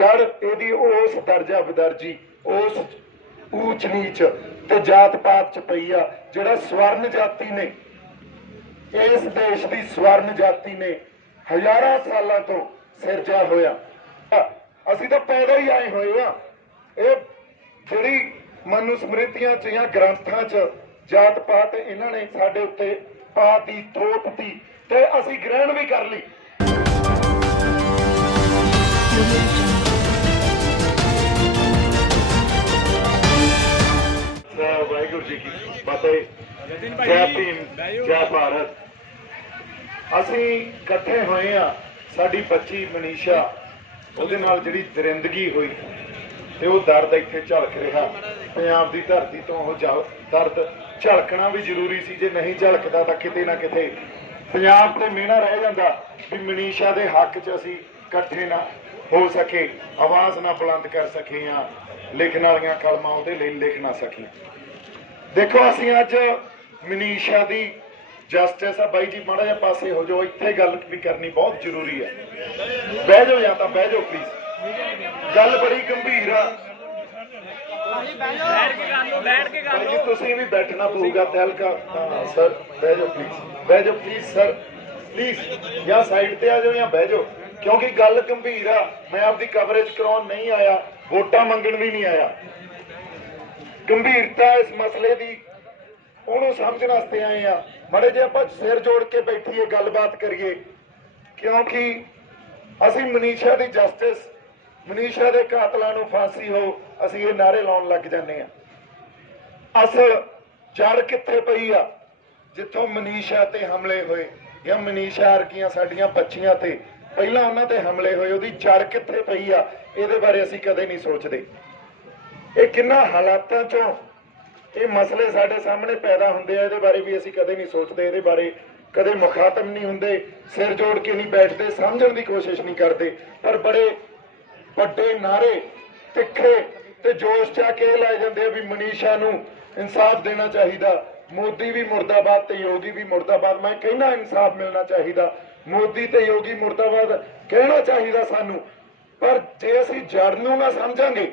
ਜੜ ਇਹਦੀ ਉਸ ਦਰਜਾ ਬਦਰਜੀ, ਉਸ ਊਚ ਨੀਚ ਤੇ ਜਾਤ ਪਾਤ ਚ ਪਈ ਆ, ਜਿਹੜਾ ਸਵਰਨ ਜਾਤੀ ਨੇ। ਇਸ ਦੇਸ਼ ਦੀ ਸਵਰਨ ਜਾਤੀ ਨੇ ਹਜ਼ਾਰਾਂ ਸਾਲਾਂ ਤੋਂ ਸਿਰਜਿਆ ਹੋਇਆ। ਅਸੀਂ ਤਾਂ ਪੈਦਾ ਹੀ ਆਏ ਹੋਏ ਆ। ਇਹ ਜਿਹੜੀ ਮਨੁ ਸਮ੍ਰਿਤੀਆਂ ਚ ਜਾਂ ਗ੍ਰੰਥਾਂ ਚ ਜਾਤ ਪਾਤ ਇਹਨਾਂ ਨੇ ਸਾਡੇ ਉੱਤੇ ਪਾਤੀ ਥੋਪਤੀ ਤੇ ਅਸੀਂ ਗ੍ਰਹਿਣ ਵੀ ਕਰ ਲਈ। ਜੈ ਭਾਰਤ। ਅਸੀਂ ਇਕੱਠੇ ਹੋਏ ਆ ਸਾਡੀ ਬੱਚੀ ਮਨੀਸ਼ਾ, ਉਹਦੇ ਨਾਲ ਜਿਹੜੀ ਦਰਿੰਦਗੀ ਹੋਈ, ਤੇ ਉਹ ਦਰਦ ਇੱਥੇ ਝਲਕ ਰਿਹਾ। ਪੰਜਾਬ ਦੀ ਧਰਤੀ ਤੋਂ ਉਹ ਦਰਦ ਝਲਕਣਾ ਵੀ ਜ਼ਰੂਰੀ ਸੀ, ਜੇ ਨਹੀਂ ਝਲਕਦਾ ਤਾਂ ਕਿਤੇ ਨਾ ਕਿਤੇ ਪੰਜਾਬ ਤੇ ਮਿਹਣਾ ਰਹਿ ਜਾਂਦਾ ਵੀ ਮਨੀਸ਼ਾ ਦੇ ਹੱਕ 'ਚ ਅਸੀਂ ਇਕੱਠੇ ਨਾ ਹੋ ਸਕੇ, ਆਵਾਜ਼ ਨਾ ਬੁਲੰਦ ਕਰ ਸਕੇ ਆ ਲਿਖਣ ਵਾਲੀਆਂ ਕਲਮਾਂ ਉਹਦੇ ਲਈ ਲਿਖ ਨਾ ਸਕੀ ਦੇਖੋ, ਅਸੀਂ ਅੱਜ ਮਨੀਸ਼ਾ ਦੀ ਜਸਟਿਸ ਆ। ਬਾਈ ਜੀ, ਮਾੜਾ ਜਿਹਾ ਪਾਸੇ ਹੋ ਜਾਓ। ਇੱਥੇ ਗੱਲ ਵੀ ਕਰਨੀ ਬਹੁਤ ਜ਼ਰੂਰੀ ਹੈ ਬਹਿ ਜਾਓ ਜਾਂ ਤਾਂ ਬਹਿ ਜਾਓ ਪਲੀਜ਼ ਗੱਲ ਬੜੀ ਗੰਭੀਰ ਆ। ਬਾਈ ਜੀ, ਤੁਸੀਂ ਵੀ ਬੈਠਣਾ ਪਊਗਾ। ਤਹਿਲਕਾ ਸਰ, ਬਹਿ ਜਾਓ ਪਲੀਜ਼ ਬਹਿ ਜਾਓ ਪਲੀਜ਼ ਸਰ ਪਲੀਜ਼ ਜਾਂ ਸਾਈਡ ਤੇ ਆ ਜਾਓ ਜਾਂ ਬਹਿ ਜਾਓ। ਕਿਉਂਕਿ ਗੱਲ ਗੰਭੀਰ ਆ। ਮੈਂ ਆਪਦੀ ਕਵਰੇਜ ਕਰਾਉਣ ਨਹੀਂ ਆਇਆ। ਵੋਟਾਂ ਮੰਗਣ ਵੀ ਨਹੀਂ ਆਇਆ। ਗੰਭੀਰਤਾ ਇਸ ਮਸਲੇ ਦੀ ਉਹਨੂੰ ਸਮਝਣ ਵਾਸਤੇ ਆਏ ਆ। ਮੜੇ ਜੇ ਆਪਾਂ ਸਿਰ ਜੋੜ ਕੇ ਬੈਠੀਏ, ਗੱਲਬਾਤ ਕਰੀਏ। ਕਿਉਂਕਿ ਅਸੀਂ ਮਨੀਸ਼ਾ ਦੀ ਜਸਟਿਸ, ਮਨੀਸ਼ਾ ਦੇ ਕਾਤਲਾਂ ਨੂੰ ਫਾਂਸੀ ਹੋ ਅਸੀਂ ਇਹ ਨਾਰੇ ਲਾਉਣ ਲੱਗ ਜਾਂਦੇ ਆ। ਅਸਲ ਜੜ ਕਿੱਥੇ ਪਈ ਆ? ਜਿੱਥੋਂ ਮਨੀਸ਼ਾ ਤੇ ਹਮਲੇ ਹੋਏ ਜਾਂ ਮਨੀਸ਼ਾ ਵਰਗੀਆਂ ਸਾਡੀਆਂ ਬੱਚੀਆਂ ਤੇ। ਪਹਿਲਾਂ ਉਹਨਾਂ ਤੇ ਹਮਲੇ ਹੋਏ, ਉਹਦੀ ਜੜ ਕਿੱਥੇ ਪਈ ਆ? ਇਹਦੇ ਬਾਰੇ ਅਸੀਂ ਕਦੇ ਨਹੀਂ ਸੋਚਦੇ। ਇਹ ਕਿੰਨਾ ਹਾਲਾਤਾਂ ਚੋਂ ਇਹ ਮਸਲੇ ਸਾਡੇ ਸਾਹਮਣੇ ਪੈਦਾ ਹੁੰਦੇ ਆ, ਇਹਦੇ ਬਾਰੇ ਵੀ ਅਸੀਂ ਕਦੇ ਨਹੀਂ ਸੋਚਦੇ, ਇਹਦੇ ਬਾਰੇ ਕਦੇ ਮੁਖਾਤਮ ਨਹੀਂ ਹੁੰਦੇ, ਸਿਰ ਜੋੜ ਕੇ ਨਹੀਂ ਬੈਠਦੇ, ਸਮਝਣ ਦੀ ਕੋਸ਼ਿਸ਼ ਨਹੀਂ ਕਰਦੇ। ਪਰ ਬੜੇ ਵੱਡੇ ਨਾਰੇ, ਤਿੱਖੇ ਤੇ ਜੋਸ਼ ਚਾ ਕੇ ਇਹ ਜਾਂਦੇ ਆ ਵੀ ਮਨੀਸ਼ਾ ਨੂੰ ਇਨਸਾਫ ਦੇਣਾ ਚਾਹੀਦਾ, ਮੋਦੀ ਵੀ ਮੁਰਦਾਬਾਦ ਤੇ ਯੋਗੀ ਵੀ ਮੁਰਦਾਬਾਦ। ਮੈਂ ਕਹਿੰਦਾ ਇਨਸਾਫ ਮਿਲਣਾ ਚਾਹੀਦਾ, ਮੋਦੀ ਤੇ ਯੋਗੀ ਮੁਰਦਾਬਾਦ ਕਹਿਣਾ ਚਾਹੀਦਾ ਸਾਨੂੰ। ਪਰ ਜੇ ਅਸੀਂ ਜੜ ਨੂੰ ਨਾ ਸਮਝਾਂਗੇ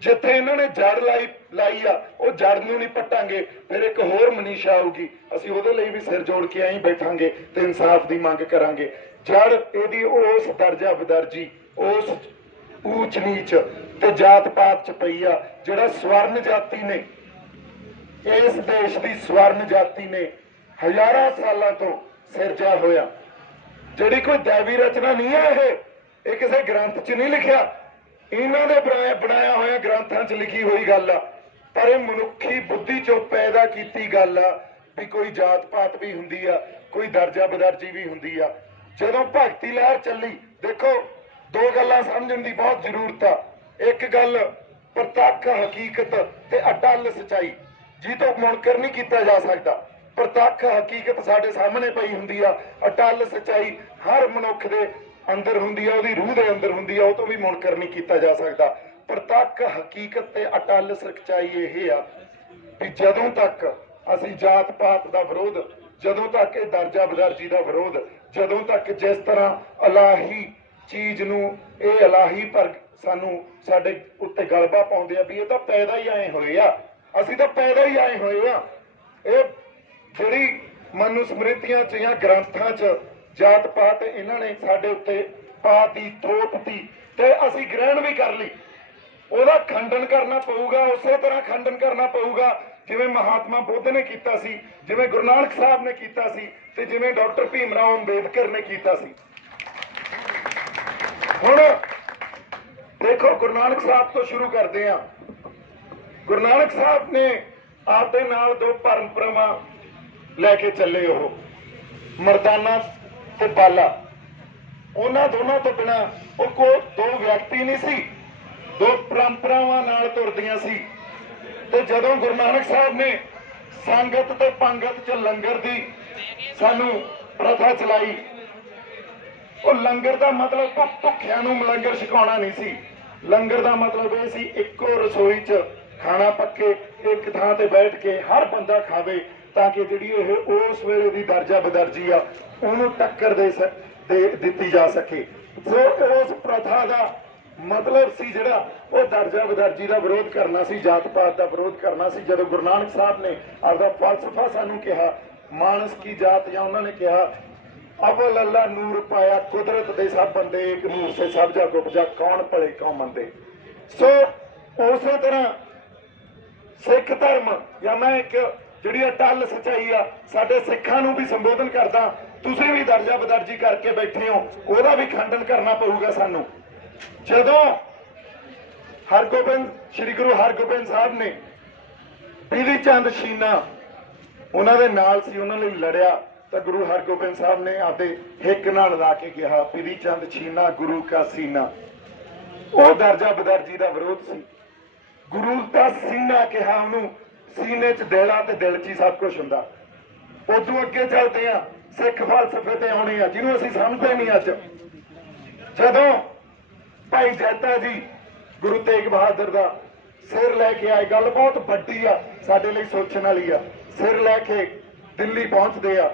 ਜਿੱਥੇ ਇਹਨਾਂ ਨੇ ਜੜ ਲਾਈ ਲਾਈ ਆ, ਉਹ ਜੜ ਨੂੰ ਨਹੀਂ ਪੱਟਾਂਗੇ। ਫਿਰ ਇੱਕ ਹੋਰ ਮਨੀਸ਼ਾ ਆਊਗੀ। ਅਸੀਂ ਉਹਦੇ ਲਈ ਵੀ ਸਿਰ ਜੋੜ ਕੇ ਐਂ ਬੈਠਾਂਗੇ ਤੇ ਇਨਸਾਫ ਦੀ ਮੰਗ ਕਰਾਂਗੇ। ਜੜ, ਇਹਦੀ ਉਸ ਦਰਜਾ ਬਦਰਜੀ, ਉਸ ਊਚ ਨੀਚ ਤੇ ਜਾਤ ਪਾਤ ਚ ਪਈ ਆ, ਜਿਹੜਾ ਸਵਰਨ ਜਾਤੀ ਨੇ। ਇਸ ਦੇਸ਼ ਦੀ ਸਵਰਨ ਜਾਤੀ ਨੇ ਹਜ਼ਾਰਾਂ ਸਾਲਾਂ ਤੋਂ ਸਿਰਜਿਆ ਹੋਇਆ। ਜਿਹੜੀ ਕੋਈ ਦੇਵੀ ਰਚਨਾ ਨਹੀਂ ਹੈ ਇਹ ਇਹ ਕਿਸੇ ਗ੍ਰੰਥ 'ਚ ਨਹੀਂ ਲਿਖਿਆ। ਇਹਨਾਂ ਦੇ ਬਣਾਇਆ ਹੋਇਆ ਗ੍ਰੰਥਾਂ 'ਚ ਲਿਖੀ ਹੋਈ ਗੱਲ ਆ। ਪਰ ਇਹ ਮਨੁੱਖੀ ਬੁੱਧੀ 'ਚੋਂ ਪੈਦਾ ਕੀਤੀ ਗੱਲ ਆ ਵੀ ਕੋਈ ਜਾਤ ਪਾਤ ਵੀ ਹੁੰਦੀ ਆ, ਕੋਈ ਦਰਜਾ ਬਦਰਜੀ ਵੀ ਹੁੰਦੀ ਆ। ਜਦੋਂ ਭਗਤੀ ਲਹਿਰ ਚੱਲੀ, ਦੇਖੋ, ਦੋ ਗੱਲਾਂ ਸਮਝਣ ਦੀ ਬਹੁਤ ਜ਼ਰੂਰਤ ਆ। ਇੱਕ ਗੱਲ, ਪ੍ਰਤੱਖ ਹਕੀਕਤ ਤੇ ਅਟਲ ਸਚਾਈ। ਜੀ ਤੋਂ ਮੁਨਕਰ ਨਹੀਂ ਕੀਤਾ ਜਾ ਸਕਦਾ। ਪ੍ਰਤੱਖ ਹਕੀਕਤ ਸਾਡੇ ਸਾਹਮਣੇ ਪਈ ਹੁੰਦੀ ਆ, ਅਟਲ ਸਚਾਈ ਹਰ ਮਨੁੱਖ ਦੇ ਅੰਦਰ ਹੁੰਦੀ ਆ, ਉਹਦੀ ਰੂਹ ਦੇ ਅੰਦਰ ਹੁੰਦੀ ਆ, ਉਹ ਤੋਂ ਵੀ ਮੁਨਕਰ ਨਹੀਂ ਕੀਤਾ ਜਾ ਸਕਦਾ। ਪ੍ਰਤੱਖ ਹਕੀਕਤ ਤੇ ਅਟਲ ਸਚਾਈ ਇਹ ਆ ਵੀ ਜਦੋਂ ਤੱਕ ਅਸੀਂ ਜਾਤ ਪਾਤ ਦਾ ਵਿਰੋਧ, ਜਦੋਂ ਤੱਕ ਇਹ ਦਰਜਾ ਬਦਰਜੀ ਦਾ ਵਿਰੋਧ, ਜਦੋਂ ਤੱਕ ਜਿਸ ਤਰ੍ਹਾਂ ਇਲਾਹੀ ਚੀਜ਼ ਨੂੰ, ਇਹ ਇਲਾਹੀ ਪਰ ਸਾਨੂੰ ਸਾਡੇ ਉੱਤੇ ਗਲਬਾ ਪਾਉਂਦੇ ਆ ਵੀ ਇਹ ਤਾਂ ਪੈਦਾ ਹੀ ਆਏ ਹੋਏ ਆ। ਅਸੀਂ ਤਾਂ ਪੈਦਾ ਹੀ ਆਏ ਹੋਏ ਆ। ਇਹ ਜਿਹੜੀ ਮਨੁ ਸਮ੍ਰਿਤੀਆਂ ਚ ਜਾਂ ਗ੍ਰੰਥਾਂ ਚ ਜਾਤ ਪਾਤ ਇਹਨਾਂ ਨੇ ਸਾਡੇ ਉੱਤੇ ਪਾਤੀ ਥੋਪਤੀ ਤੇ ਅਸੀਂ ਗ੍ਰਹਿਣ ਵੀ ਕਰ ਲਈ। ਉਹਦਾ ਖੰਡਨ ਕਰਨਾ ਪਊਗਾ, ਉਸੇ ਤਰ੍ਹਾਂ ਖੰਡਨ ਕਰਨਾ ਪਊਗਾ ਜਿਵੇਂ ਮਹਾਤਮਾ ਬੁੱਧ ਨੇ ਕੀਤਾ ਸੀ, ਜਿਵੇਂ ਗੁਰੂ ਨਾਨਕ ਸਾਹਿਬ ਨੇ ਕੀਤਾ ਸੀ ਤੇ ਜਿਵੇਂ ਡਾਕਟਰ ਭੀਮ ਰਾਓ ਅੰਬੇਦਕਰ ਨੇ ਕੀਤਾ ਸੀ। ਹੁਣ ਦੇਖੋ, ਗੁਰੂ ਨਾਨਕ ਸਾਹਿਬ ਤੋਂ ਸ਼ੁਰੂ ਕਰਦੇ ਹਾਂ। ਗੁਰੂ ਨਾਨਕ ਸਾਹਿਬ ਨੇ ਆਪਦੇ ਨਾਲ ਦੋ ਪਰੰਪਰਾਵਾਂ ਲੈ ਕੇ ਚੱਲੇ ਉਹ। ਮਰਦਾਨਾ ਤੇ ਬਾਲਾ ਉਹਨਾਂ ਦੋਨਾਂ ਤੋਂ ਬਿਨਾ ਉਹ ਕੋ ਦੋ ਵਿਅਕਤੀ ਨਹੀਂ ਸੀ। ਦੋ ਪਰੰਪਰਾਵਾਂ ਨਾਲ ਤੁਰਦੀਆਂ ਸੀ। ਤੇ ਜਦੋਂ ਗੁਰੂ ਨਾਨਕ ਸਾਹਿਬ ਨੇ ਸੰਗਤ ਤੇ ਪੰਗਤ ਚ ਲੰਗਰ ਦੀ ਸਾਨੂੰ ਪ੍ਰਥਾ ਚਲਾਈ, ਉਹ ਲੰਗਰ ਦਾ ਮਤਲਬ ਭੁੱਖਿਆਂ ਨੂੰ ਲੰਗਰ ਛਕਾਉਣਾ ਨਹੀਂ ਸੀ। ਲੰਗਰ ਦਾ ਮਤਲਬ ਇਹ ਸੀ, ਇੱਕੋ ਰਸੋਈ 'ਚ ਖਾਣਾ ਪੱਕੇ, ਇੱਕ ਥਾਂ ਤੇ ਬੈਠ ਕੇ ਹਰ ਬੰਦਾ ਖਾਵੇ। ਤਾਂ ਕਿ ਜਿਹੜੀ ਇਹ ਉਸ ਵੇਲੇ ਦੀ ਦਰਜਾ ਬਦਰਜੀ ਆ, ਉਹਨੂੰ ਟੱਕਰ ਦੇ ਸ- ਦਿੱਤੀ ਜਾ ਸਕੇ। ਸੋ ਉਸ ਪ੍ਰਥਾ ਦਾ ਮਤਲਬ ਸੀ ਜਿਹੜਾ, ਉਹ ਦਰਜਾ ਬਦਰਜੀ ਦਾ ਵਿਰੋਧ ਕਰਨਾ ਸੀ ਜਾਤ ਪਾਤ ਦਾ ਵਿਰੋਧ ਕਰਨਾ ਸੀ। ਜਦੋਂ ਗੁਰੂ ਨਾਨਕ ਸਾਹਿਬ ਨੇ ਆਪਦਾ ਫਲਸਫਾ ਸਾਨੂੰ ਕਿਹਾ, ਮਾਨਸ ਕੀ ਜਾਤ ਜਾਂ ਉਹਨਾਂ ਨੇ ਕਿਹਾ, ਅਵਲ ਅੱਲਾ ਨੂਰ ਪਾਇਆ ਕੁਦਰਤ ਦੇ ਸਭ ਬੰਦੇ, ਇੱਕ ਨੂਰ ਸੇ ਸਭ ਜਗ ਉਪਜਾ ਕੌਣ ਭਲੇ, ਕੌਣ ਮੰਦੇ। ਸੋ ਉਸੇ ਤਰ੍ਹਾਂ ਸਿੱਖ ਧਰਮ, ਜਾਂ ਮੈਂ ਇੱਕ ਜਿਹੜੀ ਅਟਲ ਸਚਾਈ ਆ, ਸਾਡੇ ਸਿੱਖਾਂ ਨੂੰ ਵੀ ਸੰਬੋਧਨ ਕਰਦਾ, ਤੁਸੀਂ ਵੀ ਦਰਜਾ ਬਦਰਜੀ ਕਰਕੇ ਬੈਠੇ ਹੋ, ਉਹਦਾ ਵੀ ਖੰਡਨ ਕਰਨਾ ਪਊਗਾ ਸਾਨੂੰ। ਜਦੋਂ ਹਰਗੋਬਿੰਦ, ਸ੍ਰੀ ਗੁਰੂ ਹਰਗੋਬਿੰਦ ਸਾਹਿਬ ਨੇ ਪੀਲੀ ਚੰਦ ਸ਼ੀਨਾ, ਉਹਨਾਂ ਦੇ ਨਾਲ ਸੀ, ਉਹਨਾਂ ਲਈ ਲੜਿਆ, ਤਾਂ ਗੁਰੂ ਹਰਗੋਬਿੰਦ ਸਾਹਿਬ ਨੇ ਆਪਦੇ ਹਿੱਕ ਨਾਲ ਲਾ ਕੇ ਕਿਹਾ, ਪੀਲੀ ਚੰਦ ਸ਼ੀਨਾ, ਗੁਰੂ ਕਾ ਸੀਨਾ। ਉਹ ਦਰਜਾ ਬਦਰਜੀ ਦਾ ਵਿਰੋਧ ਸੀ। ਗੁਰੂ ਦਾ ਸੀਨਾ ਕਿਹਾ ਉਹਨੂੰ ਸੀਨੇ 'ਚ ਦਿਲ ਆ ਤੇ ਦਿਲ 'ਚ ਹੀ ਸਭ ਕੁਝ ਹੁੰਦਾ। ਉਦੋਂ ਅੱਗੇ ਚੱਲਦੇ ਆ ਸਿੱਖ ਫਲਸਫੇ ਤੇ ਆਉਣੇ ਆ ਜਿਹਨੂੰ ਅਸੀਂ ਸਮਝਦੇ ਨਹੀਂ ਅੱਜ। ਜਦੋਂ ਭਾਈ ਜੈਤਾ ਜੀ ਗੁਰੂ ਤੇਗ ਬਹਾਦਰ ਦਾ ਸਿਰ ਲੈ ਕੇ ਆਏ, ਗੱਲ ਬਹੁਤ ਵੱਡੀ ਆ, ਸਾਡੇ ਲਈ ਸੋਚਣ ਵਾਲੀ ਆ। ਸਿਰ ਲੈ ਕੇ ਦਿੱਲੀ ਪਹੁੰਚਦੇ ਆ,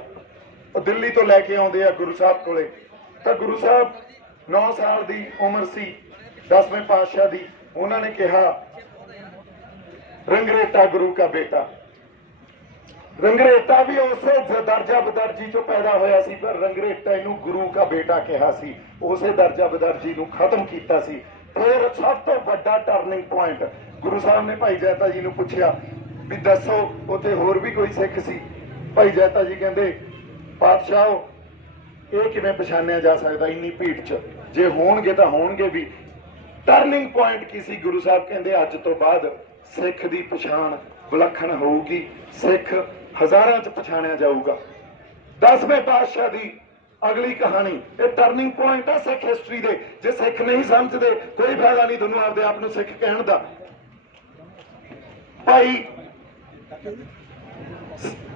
ਉਹ ਦਿੱਲੀ ਤੋਂ ਲੈ ਕੇ ਆਉਂਦੇ ਆ ਗੁਰੂ ਸਾਹਿਬ ਕੋਲੇ। ਤਾਂ ਗੁਰੂ ਸਾਹਿਬ 9 ਸਾਲ ਦੀ ਉਮਰ ਸੀ 10ਵੇਂ ਪਾਤਸ਼ਾਹ ਦੀ, ਉਹਨਾਂ ਨੇ ਕਿਹਾ ਰੰਗਰੇਟਾ ਗੁਰੂ ਦਾ ਬੇਟਾ। ਰੰਗਰੇਟਾ ਵੀ ਉਸੇ ਜ- ਦਰਜਾ ਬਦਰਜੀ ਚੋਂ ਪੈਦਾ ਹੋਇਆ ਸੀ, ਪਰ ਰੰਗਰੇਟਾ ਇਹਨੂੰ ਗੁਰੂ ਦਾ ਬੇਟਾ ਕਿਹਾ ਸੀ। ਉਸੇ ਦਰਜਾ ਬਦਰਜੀ ਨੂੰ ਖਤਮ ਕੀਤਾ ਸੀ। ਫਿਰ ਸਭ ਤੋਂ ਵੱਡਾ ਟਰਨਿੰਗ ਪੁਆਇੰਟ ਗੁਰੂ ਸਾਹਿਬ ਨੇ ਭਾਈ ਜੈਤਾ ਜੀ ਨੂੰ ਪੁੱਛਿਆ ਵੀ ਦੱਸੋ, ਉੱਥੇ ਹੋਰ ਵੀ ਕੋਈ ਸਿੱਖ ਸੀ? ਭਾਈ ਜੈਤਾ ਜੀ ਕਹਿੰਦੇ, ਪਾਤਸ਼ਾਹ, ਇਹ ਕਿਵੇਂ ਪਛਾਣਿਆ ਜਾ ਸਕਦਾ ਇੰਨੀ ਭੀੜ 'ਚ? ਜੇ ਹੋਣਗੇ ਤਾਂ ਹੋਣਗੇ ਵੀ। ਟਰਨਿੰਗ ਪੁਆਇੰਟ ਕੀ ਸੀ ਗੁਰੂ ਸਾਹਿਬ ਕਹਿੰਦੇ, ਅੱਜ ਤੋਂ ਬਾਅਦ ਸਿੱਖ ਦੀ ਪਛਾਣ ਵਿਲੱਖਣ ਹੋਊਗੀ। ਸਿੱਖ ਹਜ਼ਾਰਾਂ 'ਚ ਪਛਾਣਿਆ ਜਾਊਗਾ। 10ਵੇਂ ਪਾਤਸ਼ਾਹ ਦੀ ਅਗਲੀ ਕਹਾਣੀ, ਇਹ ਟਰਨਿੰਗ ਪੁਆਇੰਟ ਹੈ ਸਿੱਖ ਹਿਸਟਰੀ ਦੇ। ਜੇ ਸਿੱਖ ਨਹੀਂ ਸਮਝਦੇ, ਕੋਈ ਫਾਇਦਾ ਨਹੀਂ ਤੁਹਾਨੂੰ ਆਪਦੇ ਆਪ ਨੂੰ ਸਿੱਖ ਕਹਿਣ ਦਾ। ਭਾਈ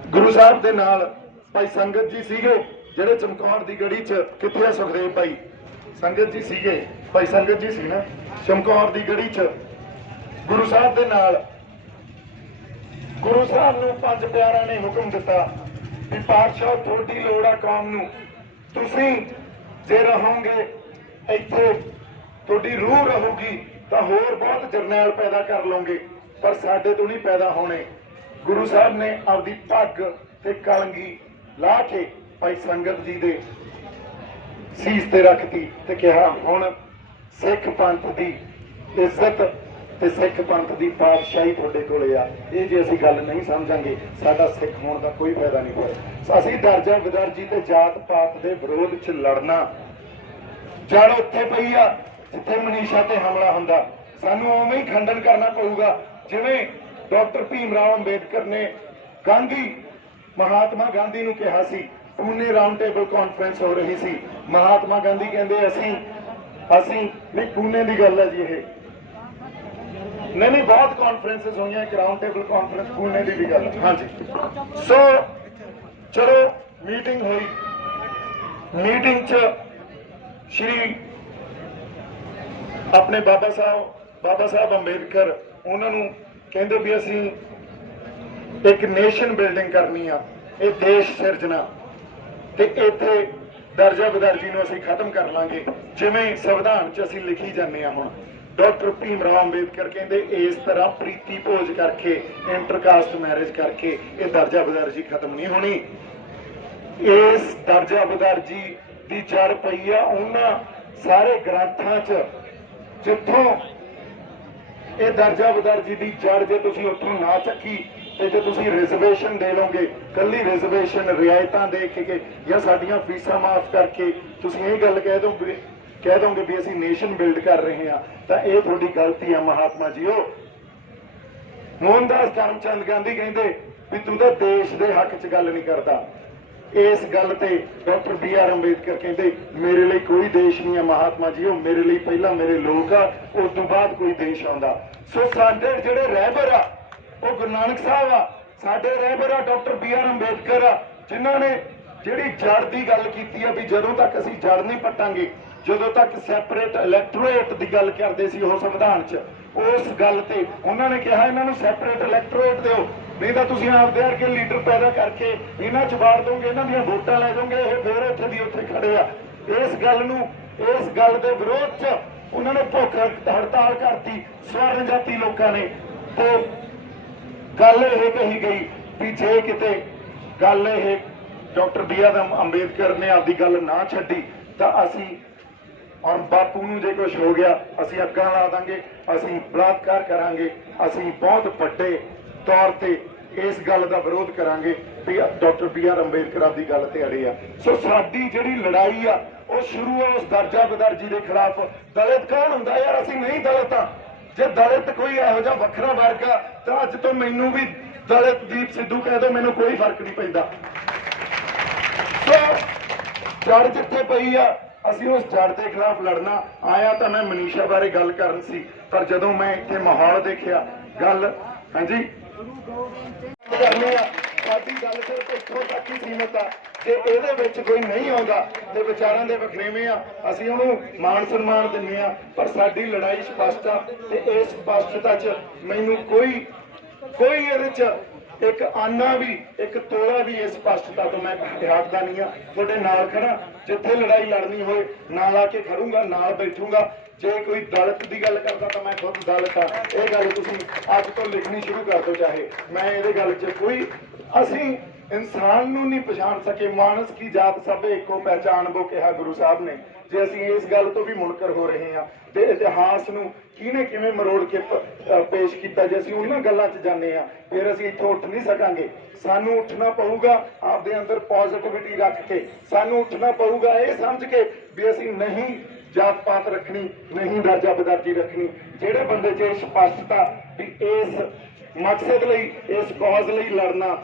ਗੁਰੂ ਸਾਹਿਬ ਦੇ ਨਾਲ ਭਾਈ ਸੰਗਤ ਜੀ ਸੀਗੇ, ਜਿਹੜੇ ਚਮਕੌਰ ਦੀ ਗੜੀ 'ਚ, ਕਿੱਥੇ ਆ ਸੁਖਦੇਵ ਭਾਈ? ਸੰਗਤ ਜੀ ਸੀਗੇ। ਭਾਈ ਸੰਗਤ ਜੀ ਸੀ ਨਾ, ਚਮਕੌਰ ਦੀ ਗੜੀ 'ਚ। ਗੁਰੂ ਸਾਹਿਬ ਦੇ ਨਾਲ। ਗੁਰੂ ਸਾਹਿਬ ਨੂੰ ਪੰਜ ਪਿਆਰਿਆਂ ਨੇ ਹੁਕਮ ਦਿੱਤਾ ਵੀ ਪਾਤਸ਼ਾਹ, ਤੁਹਾਡੀ ਲੋੜ ਆ ਕੌਮ ਨੂੰ। ਤੁਸੀਂ ਜੇ ਰਹੋਗੇ ਇੱਥੇ, ਤੁਹਾਡੀ ਰੂਹ ਰਹੂਗੀ, ਤਾਂ ਹੋਰ ਬਹੁਤ ਜਰਨੈਲ ਪੈਦਾ ਕਰ ਲਓਗੇ, ਪਰ ਸਾਡੇ ਤੋਂ ਨਹੀਂ ਪੈਦਾ ਹੋਣੇ। ਗੁਰੂ ਸਾਹਿਬ ਨੇ ਆਪਦੀ ਪੱਗ ਤੇ ਕਲੰਗੀ ਲਾ ਕੇ ਭਾਈ ਸੰਗਤ ਜੀ ਦੇ ਸੀਸ ਤੇ ਰੱਖਤੀ ਤੇ ਕਿਹਾ, ਹੁਣ ਸਿੱਖ ਪੰਥ ਦੀ ਇੱਜ਼ਤ ਤੇ ਸਿੱਖ ਪੰਥ ਦੀ ਪਾਤਸ਼ਾਹੀ ਤੁਹਾਡੇ ਕੋਲੇ ਆ। ਇਹ ਜੇ ਅਸੀਂ ਗੱਲ ਨਹੀਂ ਸਮਝਾਂਗੇ, ਸਾਡਾ ਸਿੱਖ ਹੋਣ ਦਾ ਕੋਈ ਫਾਇਦਾ ਨਹੀਂ ਹੋਇਆ। ਅਸੀਂ ਦਰਜਾ ਬਦਰਜੀ ਤੇ ਜਾਤ ਪਾਤ ਦੇ ਵਿਰੋਧ 'ਚ ਲੜਨਾ। ਜੜ ਉੱਥੇ ਪਈ ਆ, ਜਿੱਥੇ ਮਨੀਸ਼ਾ ਤੇ ਹਮਲਾ ਹੁੰਦਾ। ਸਾਨੂੰ ਉਵੇਂ ਹੀ ਖੰਡਨ ਕਰਨਾ ਪਊਗਾ, ਜਿਵੇਂ ਡਾਕਟਰ ਭੀਮ ਰਾਓ ਅੰਬੇਦਕਰ ਨੇ ਗਾਂਧੀ, ਮਹਾਤਮਾ ਗਾਂਧੀ ਨੂੰ ਕਿਹਾ ਸੀ। ਪੂਨੇ ਰਾਉਂਡ ਟੇਬਲ ਕਾਨਫਰੰਸ ਹੋ ਰਹੀ ਸੀ। ਮਹਾਤਮਾ ਗਾਂਧੀ ਕਹਿੰਦੇ, ਅਸੀਂ ਅਸੀਂ, ਨਹੀਂ, ਪੂਨੇ ਦੀ ਗੱਲ ਹੈ ਜੀ ਇਹ। ਨਹੀਂ ਨਹੀਂ ਬਹੁਤ ਕਾਨਫਰੰਸਸ ਹੋਈਆਂ ਇੱਕ ਰਾਉਂਡ ਟੇਬਲ ਕਾਨਫਰੰਸ ਪੂਨੇ ਦੀ ਵੀ ਗੱਲ। ਹਾਂਜੀ। ਸੋ ਚਲੋ ਮੀਟਿੰਗ ਹੋਈ। ਮੀਟਿੰਗ 'ਚ ਸ਼੍ਰੀ ਆਪਣੇ ਬਾਬਾ ਸਾਹਿਬ ਬਾਬਾ ਸਾਹਿਬ ਅੰਬੇਦਕਰ ਉਹਨਾਂ ਨੂੰ ਕਹਿੰਦੇ ਵੀ ਅਸੀਂ ਇੱਕ ਨੇਸ਼ਨ ਬਿਲਡਿੰਗ ਕਰਨੀ ਆ ਇਹ ਦੇਸ਼ ਸਿਰਜਣਾ। ਤੇ ਇੱਥੇ ਦਰਜਾ ਬਦਰਜੀ ਨੂੰ ਅਸੀਂ ਖਤਮ ਕਰ ਲਾਂਗੇ ਜਿਵੇਂ ਸੰਵਿਧਾਨ 'ਚ ਅਸੀਂ ਲਿਖੀ ਜਾਂਦੇ ਆ ਹੁਣ। ਡਾਕਟਰ ਭੀਮ ਰਾਓ ਅੰਬੇਦਕਰ ਕਹਿੰਦੇ, ਇਸ ਤਰ੍ਹਾਂ ਪ੍ਰੀਤੀ ਭੋਜ ਕਰਕੇ, ਇੰਟਰਕਾਸਟ ਮੈਰਿਜ ਕਰਕੇ ਇਹ ਦਰਜਾ ਬਦਰਜੀ ਖਤਮ ਨਹੀਂ ਹੋਣੀ। ਇਸ ਦਰਜਾ ਬਦਰਜੀ ਦੀ ਜੜ ਪਈ ਆ, ਉਹਨਾਂ ਸਾਰੇ ਗ੍ਰੰਥਾਂ 'ਚ, ਜਿੱਥੋਂ ਇਹ ਦਰਜਾ ਬਦਰਜੀ ਦੀ ਜੜ ਜੇ ਤੁਸੀਂ ਉੱਥੋਂ ਨਾ ਚੱਕੀ, ਤੇ ਜੇ ਤੁਸੀਂ ਰਿਜ਼ਰਵੇਸ਼ਨ ਦੇ ਲਓਗੇ, ਕੱਲੀ ਰਿਜ਼ਰਵੇਸ਼ਨ ਰਿਆਇਤਾਂ ਦੇ ਕੇ ਜਾਂ ਸਾਡੀਆਂ ਫੀਸਾਂ ਮਾਫ ਕਰਕੇ, ਤੁਸੀਂ ਇਹ ਗੱਲ ਕਹਿ ਦੋ ਕਹਿ ਦੋਗੇ ਵੀ ਅਸੀਂ ਨੇਸ਼ਨ ਬਿਲਡ ਕਰ ਰਹੇ ਹਾਂ, ਤਾਂ ਇਹ ਤੁਹਾਡੀ ਗਲਤੀ ਆ ਮਹਾਤਮਾ ਜੀਓ। ਮੋਹਨਦਾਸ ਕਰਮਚੰਦ ਗਾਂਧੀ ਕਹਿੰਦੇ ਵੀ ਤੂੰ ਤਾਂ ਦੇਸ਼ ਦੇ ਹੱਕ 'ਚ ਗੱਲ ਨਹੀਂ ਕਰਦਾ। ਇਸ ਗੱਲ ਤੇ ਡਾਕਟਰ ਬੀ ਆਰ ਅੰਬੇਦਕਰ ਕਹਿੰਦੇ, ਮੇਰੇ ਲਈ ਕੋਈ ਦੇਸ਼ ਨਹੀਂ ਹੈ ਮਹਾਤਮਾ ਜੀ ਮੇਰੇ ਲਈ ਪਹਿਲਾਂ ਮੇਰੇ ਲੋਕ ਆ, ਉਸ ਤੋਂ ਬਾਅਦ ਕੋਈ ਦੇਸ਼ ਆਉਂਦਾ। ਸੋ ਸਾਡੇ ਜਿਹੜੇ ਰਹਿਬਰ ਆ, ਉਹ ਗੁਰੂ ਨਾਨਕ ਸਾਹਿਬ ਆ, ਸਾਡੇ ਰਹਿਬਰ ਆ ਡਾਕਟਰ ਬੀ ਆਰ ਅੰਬੇਦਕਰ ਆ, ਜਿਨ੍ਹਾਂ ਨੇ ਜਿਹੜੀ ਜੜ ਦੀ ਗੱਲ ਕੀਤੀ ਆ ਵੀ ਜਦੋਂ ਤੱਕ ਅਸੀਂ ਜੜ ਨਹੀਂ ਪੱਟਾਂਗੇ ਜਦੋਂ ਤੱਕ ਸੈਪਰੇਟ ਇਲੈਕਟੋਰੇਟ ਦੀ ਗੱਲ ਕਰਦੇ ਸੀ ਉਹ ਸੰਵਿਧਾਨ 'ਚ, ਉਸ ਗੱਲ ਤੇ ਉਹਨਾਂ ਨੇ ਕਿਹਾ ਇਹਨਾਂ ਨੂੰ ਸੈਪਰੇਟ ਇਲੈਕਟੋਰੇਟ ਦਿਓ। ਨਹੀਂ ਤਾਂ ਤੁਸੀਂ ਆਪਦੇ ਵਰਗੇ ਲੀਡਰ ਪੈਦਾ ਕਰਕੇ ਇਹਨਾਂ 'ਚ ਵਾੜ ਦੋਗੇ, ਇਹਨਾਂ ਦੀਆਂ ਵੋਟਾਂ ਲੈ ਦੋਗੇ, ਇਹ ਫੇਰ ਇੱਥੇ ਦੀ ਉੱਥੇ ਖੜੇ ਆ। ਇਸ ਗੱਲ ਨੂੰ, ਇਸ ਗੱਲ ਦੇ ਵਿਰੋਧ 'ਚ ਉਹਨਾਂ ਨੇ ਭੁੱਖ ਹੜਤਾਲ ਕਰਤੀ, ਸਵਰਨ ਜਾਤੀ ਲੋਕਾਂ ਨੇ। ਤੇ ਗੱਲ ਇਹ ਕਹੀ ਗਈ ਵੀ ਜੇ ਕਿਤੇ ਗੱਲ ਇਹ ਡਾਕਟਰ ਬੀ ਆਰ ਅੰਬੇਦਕਰ ਨੇ ਆਪਦੀ ਗੱਲ ਨਾ ਛੱਡੀ, ਤਾਂ ਅਸੀਂ ਔਰ ਬਾਪੂ ਨੂੰ ਜੇ ਕੁਝ ਹੋ ਗਿਆ, ਅਸੀਂ ਅੱਗਾਂ ਲਾ ਦਾਂਗੇ, ਅਸੀਂ ਬਲਾਤਕਾਰ ਕਰਾਂਗੇ, ਅਸੀਂ ਬਹੁਤ ਵੱਡੇ ਤੌਰ ਤੇ ਇਸ ਗੱਲ ਦਾ ਵਿਰੋਧ ਕਰਾਂਗੇ ਵੀ ਡਾਕਟਰ ਬੀ ਆਰ ਅੰਬੇਦਕਰ ਆਪਦੀ ਗੱਲ ਤੇ ਅੜੇ ਆ। ਸੋ ਸਾਡੀ ਜਿਹੜੀ ਲੜਾਈ ਆ, ਉਹ ਸ਼ੁਰੂ ਆ ਉਸ ਦਰਜਾ ਬਦਰਜੀ ਦੇ ਖਿਲਾਫ। ਦਲਿਤ ਕੌਣ ਹੁੰਦਾ? ਯਾਰ ਅਸੀਂ ਨਹੀਂ ਦਲਿਤ ਆ। ਜੇ ਦਲਿਤ ਕੋਈ ਇਹੋ ਜਿਹਾ ਵੱਖਰਾ ਵਰਗ ਆ, ਤਾਂ ਅੱਜ ਤੋਂ ਮੈਨੂੰ ਵੀ ਦਲਿਤ ਦੀਪ ਸਿੱਧੂ ਕਹਿ ਦੋ ਮੈਨੂੰ ਕੋਈ ਫ਼ਰਕ ਨਹੀਂ ਪੈਂਦਾ। ਸੋ ਜੜ ਜਿੱਥੇ ਪਈ ਆ ਅਸੀਂ ਉਸ ਜੜ ਦੇ ਖਿਲਾਫ ਲੜਨਾ ਆਇਆ ਤਾਂ ਮੈਂ ਮਨੀਸ਼ਾ ਬਾਰੇ ਗੱਲ ਕਰਨ ਸੀ, ਪਰ ਜਦੋਂ ਮੈਂ ਇੱਥੇ ਮਾਹੌਲ ਦੇਖਿਆ, ਗੱਲ, ਹਾਂਜੀ? ਕਰਨੀ ਆ, ਸਾਡੀ ਗੱਲ ਸਿਰਫ ਇੱਥੋਂ ਤੱਕ ਹੀ ਸੀਮਤ ਆ। ਜੇ ਇਹਦੇ ਵਿੱਚ ਕੋਈ ਨਹੀਂ ਆਉਂਦਾ ਤੇ ਵਿਚਾਰਾਂ ਦੇ ਵਖਰੇਵੇਂ ਆ, ਅਸੀਂ ਉਹਨੂੰ ਮਾਣ ਸਨਮਾਨ ਦਿੰਦੇ ਆ, ਪਰ ਸਾਡੀ ਲੜਾਈ ਸਪਸ਼ਟ ਆ ਤੇ ਇਸ ਸਪਸ਼ਟਤਾ 'ਚ ਮੈਨੂੰ ਕੋਈ ਕੋਈ ਇਹਦੇ 'ਚ ਇੱਕ ਆਨਾ ਵੀ, ਇੱਕ ਤੋੜਾ ਵੀ ਇਸ ਸਪਸ਼ਟਤਾ ਤੋਂ ਮੈਂ ਹਟਦਾ ਨਹੀਂ ਆ ਤੁਹਾਡੇ ਨਾਲ ਖੜਾ ਜਿੱਥੇ ਲੜਾਈ ਲੜਨੀ ਹੋਏ, ਨਾਲ ਆ ਕੇ ਖੜੂੰਗਾ, ਨਾਲ ਬੈਠੂੰਗਾ। ਜੇ ਕੋਈ ਦਲਤ ਦੀ ਗੱਲ ਕਰਦਾ ਤਾਂ ਮੈਂ ਖੁਦ ਦਲਤ ਆ ਇਹ ਗੱਲ ਤੁਸੀਂ ਅੱਜ ਤੋਂ ਲਿਖਣੀ ਸ਼ੁਰੂ ਕਰ ਦਿਓ ਚਾਹੇ। ਮੈਂ ਇਹਦੇ ਗੱਲ 'ਚ ਕੋਈ ਅਸੀਂ ਇਨਸਾਨ ਨੂੰ ਨਹੀਂ ਪਛਾਣ ਸਕੇ। ਮਾਨਸ ਕੀ ਜਾਤ ਸਭੇ ਇੱਕੋ ਪਹਿਚਾਨ ਬੋ ਕਿਹਾ ਗੁਰੂ ਸਾਹਿਬ ਨੇ। ਜੇ ਅਸੀਂ ਇਸ ਗੱਲ ਤੋਂ ਵੀ ਮੁਨਕਰ ਹੋ ਰਹੇ ਹਾਂ ਤੇ ਇਤਿਹਾਸ ਨੂੰ ਕਿਹਨੇ ਕਿਵੇਂ ਮਰੋੜ ਕੇ ਪੇਸ਼ ਕੀਤਾ, ਜੇ ਅਸੀਂ ਉਹਨਾਂ ਗੱਲਾਂ 'ਚ ਜਾਂਦੇ ਆ ਫਿਰ ਅਸੀਂ ਇੱਥੋਂ ਉੱਠ ਨਹੀਂ ਸਕਾਂਗੇ। ਸਾਨੂੰ ਉੱਠਣਾ ਪਊਗਾ ਆਪਦੇ ਅੰਦਰ ਪੋਜ਼ਿਟਿਵਿਟੀ ਰੱਖ ਕੇ। ਸਾਨੂੰ ਉੱਠਣਾ ਪਊਗਾ ਇਹ ਸਮਝ ਕੇ ਵੀ ਅਸੀਂ ਨਹੀਂ ਜਾਤ ਪਾਤ ਰੱਖਣੀ, ਨਹੀਂ ਦਰਜਾ ਬਦਰਜੀ ਰੱਖਣੀ। ਜਿਹੜੇ ਬੰਦੇ 'ਚ ਇਹ ਸਪਸ਼ਟਤਾ ਵੀ ਇਸ ਮਕਸਦ ਲਈ, ਇਸ ਕੌਜ਼ ਲਈ ਲੜਨਾ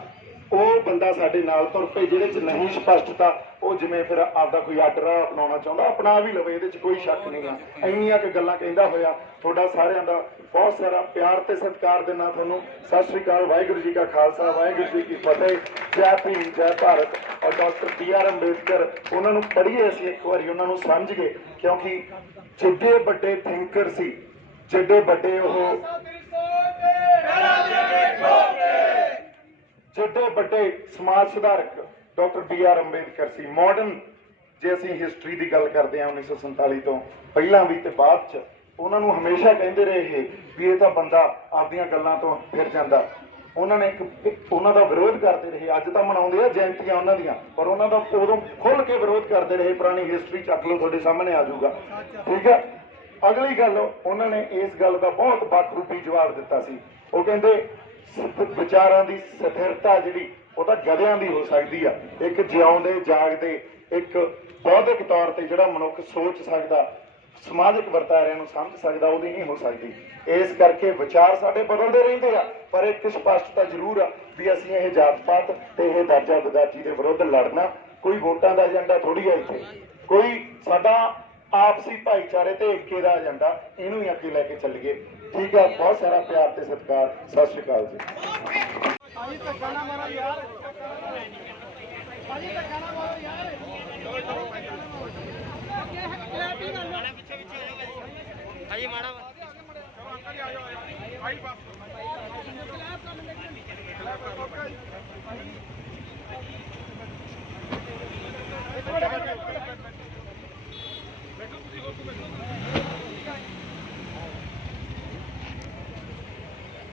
ਉਹ ਬੰਦਾ ਸਾਡੇ ਨਾਲ ਤੁਰ ਪਏ, ਜਿਹਦੇ 'ਚ ਨਹੀਂ ਸਪਸ਼ਟਤਾ, ਉਹ ਜਿਵੇਂ ਫਿਰ ਆਪਦਾ ਕੋਈ ਅੱਡ ਰਾਹ ਅਪਣਾਉਣਾ ਚਾਹੁੰਦਾ, ਅਪਣਾ ਵੀ ਲਵੇ, ਇਹਦੇ 'ਚ ਕੋਈ ਸ਼ੱਕ ਨਹੀਂ ਆ ਇੰਨੀਆਂ ਕੁ ਗੱਲਾਂ ਕਹਿੰਦਾ ਹੋਇਆ, ਤੁਹਾਡਾ ਸਾਰਿਆਂ ਦਾ ਬਹੁਤ ਸਾਰਾ ਪਿਆਰ ਤੇ ਸਤਿਕਾਰ ਦਿੰਦਾ ਤੁਹਾਨੂੰ। ਸਤਿ ਸ੍ਰੀ ਅਕਾਲ, ਵਾਹਿਗੁਰੂ ਜੀ ਕਾ ਖਾਲਸਾ, ਵਾਹਿਗੁਰੂ ਜੀ ਕੀ ਫਤਿਹ। ਜੈ ਭੀਮ, ਜੈ ਭਾਰਤ। ਔਰ ਡਾਕਟਰ ਪੀ ਆਰ ਅੰਬੇਦਕਰ ਉਹਨਾਂ ਨੂੰ ਪੜ੍ਹੀਏ ਅਸੀਂ ਇੱਕ ਵਾਰੀ, ਉਹਨਾਂ ਨੂੰ ਸਮਝ ਗਏ, ਕਿਉਂਕਿ ਜਿੱਡੇ ਵੱਡੇ ਥਿੰਕਰ ਸੀ, ਜਿੱਡੇ ਵੱਡੇ ਉਹ ਜਿੱਡੇ ਵੱਡੇ ਸਮਾਜ ਸੁਧਾਰਕ ਡਾਕਟਰ ਬੀ ਆਰ ਅੰਬੇਦਕਰ ਸੀ। ਮਾਡਰਨ ਜੇ ਅਸੀਂ ਹਿਸਟਰੀ ਦੀ ਗੱਲ ਕਰਦੇ ਹਾਂ 1947 ਤੋਂ ਪਹਿਲਾਂ ਵੀ ਤੇ ਬਾਅਦ ਚ, ਉਹਨਾਂ ਨੂੰ ਹਮੇਸ਼ਾ ਕਹਿੰਦੇ ਰਹੇ ਇਹ ਵੀ ਇਹ ਤਾਂ ਬੰਦਾ ਆਪਦੀਆਂ ਗੱਲਾਂ ਤੋਂ ਫਿਰ ਜਾਂਦਾ। ਉਹਨਾਂ ਨੇ ਇੱਕ ਉਹਨਾਂ ਦਾ ਵਿਰੋਧ ਕਰਦੇ ਰਹੇ। ਅੱਜ ਤਾਂ ਮਨਾਉਂਦੇ ਆ ਜਯੰਤੀਆਂ ਉਹਨਾਂ ਦੀਆਂ, ਪਰ ਉਹਨਾਂ ਦਾ ਉਦੋਂ ਖੁੱਲ ਕੇ ਵਿਰੋਧ ਕਰਦੇ ਰਹੇ। ਪੁਰਾਣੀ ਹਿਸਟਰੀ ਚੱਕ ਲਓ, ਤੁਹਾਡੇ ਸਾਹਮਣੇ ਆ ਜਾਊਗਾ। ਠੀਕ ਹੈ ਅਗਲੀ ਗੱਲ, ਉਹਨਾਂ ਨੇ ਇਸ ਗੱਲ ਦਾ ਬਹੁਤ ਬਖੂਬੀ ਜਵਾਬ ਦਿੱਤਾ ਸੀ। ਉਹ ਕਹਿੰਦੇ ਵਿਚਾਰਾਂ ਦੀ ਸਥਿਰਤਾ ਜਿਹੜੀ, ਉਹ ਤਾਂ ਗਧਿਆਂ ਦੀ ਹੋ ਸਕਦੀ ਆ। ਇੱਕ ਜਿਉਂਦੇ, ਜਾਗਦੇ, ਇੱਕ ਬੌਧਿਕ ਤੌਰ ਤੇ ਜਿਹੜਾ ਮਨੁੱਖ ਸੋਚ ਸਕਦਾ, ਸਮਾਜਿਕ ਵਰਤਾਰਿਆਂ ਨੂੰ ਸਮਝ ਸਕਦਾ, ਉਹਦੀ ਨਹੀਂ ਹੋ ਸਕਦੀ। ਇਸ ਕਰਕੇ ਵਿਚਾਰ ਸਾਡੇ ਬਦਲਦੇ ਰਹਿੰਦੇ ਆ, ਪਰ ਇੱਕ ਸਪਸ਼ਟਤਾ ਜ਼ਰੂਰ ਆ ਵੀ ਅਸੀਂ ਇਹ ਜਾਤ ਪਾਤ ਤੇ ਇਹ ਦਰਜਾ ਬਦਾਜੀ ਦੇ ਵਿਰੁੱਧ ਲੜਨਾ, ਕੋਈ ਵੋਟਾਂ ਦਾ ਏਜੰਡਾ ਥੋੜੀ ਆ ਇੱਥੇ। ਕੋਈ ਸਾਡਾ ਆਪਸੀ ਭਾਈਚਾਰੇ ਤੇ ਏਕੇ ਦਾ ਏਜੰਡਾ, ਇਹਨੂੰ ਹੀ ਅੱਗੇ ਲੈ ਕੇ ਚੱਲੀਏ। ਠੀਕ ਆ ਬਹੁਤ ਸਾਰਾ ਪਿਆਰ ਤੇ ਸਤਿਕਾਰ ਸਤਿ ਸ਼੍ਰੀ ਅਕਾਲ ਜੀ ਭਾਜੀ ਧੱਕਾ ਨਾ ਮਾਰੋ ਯਾਰ ਭਾਜੀ ਧੱਕਾ ਨਾ ਮਾਰੋ ਯਾਰ ਹਾਂਜੀ ਮਾੜਾ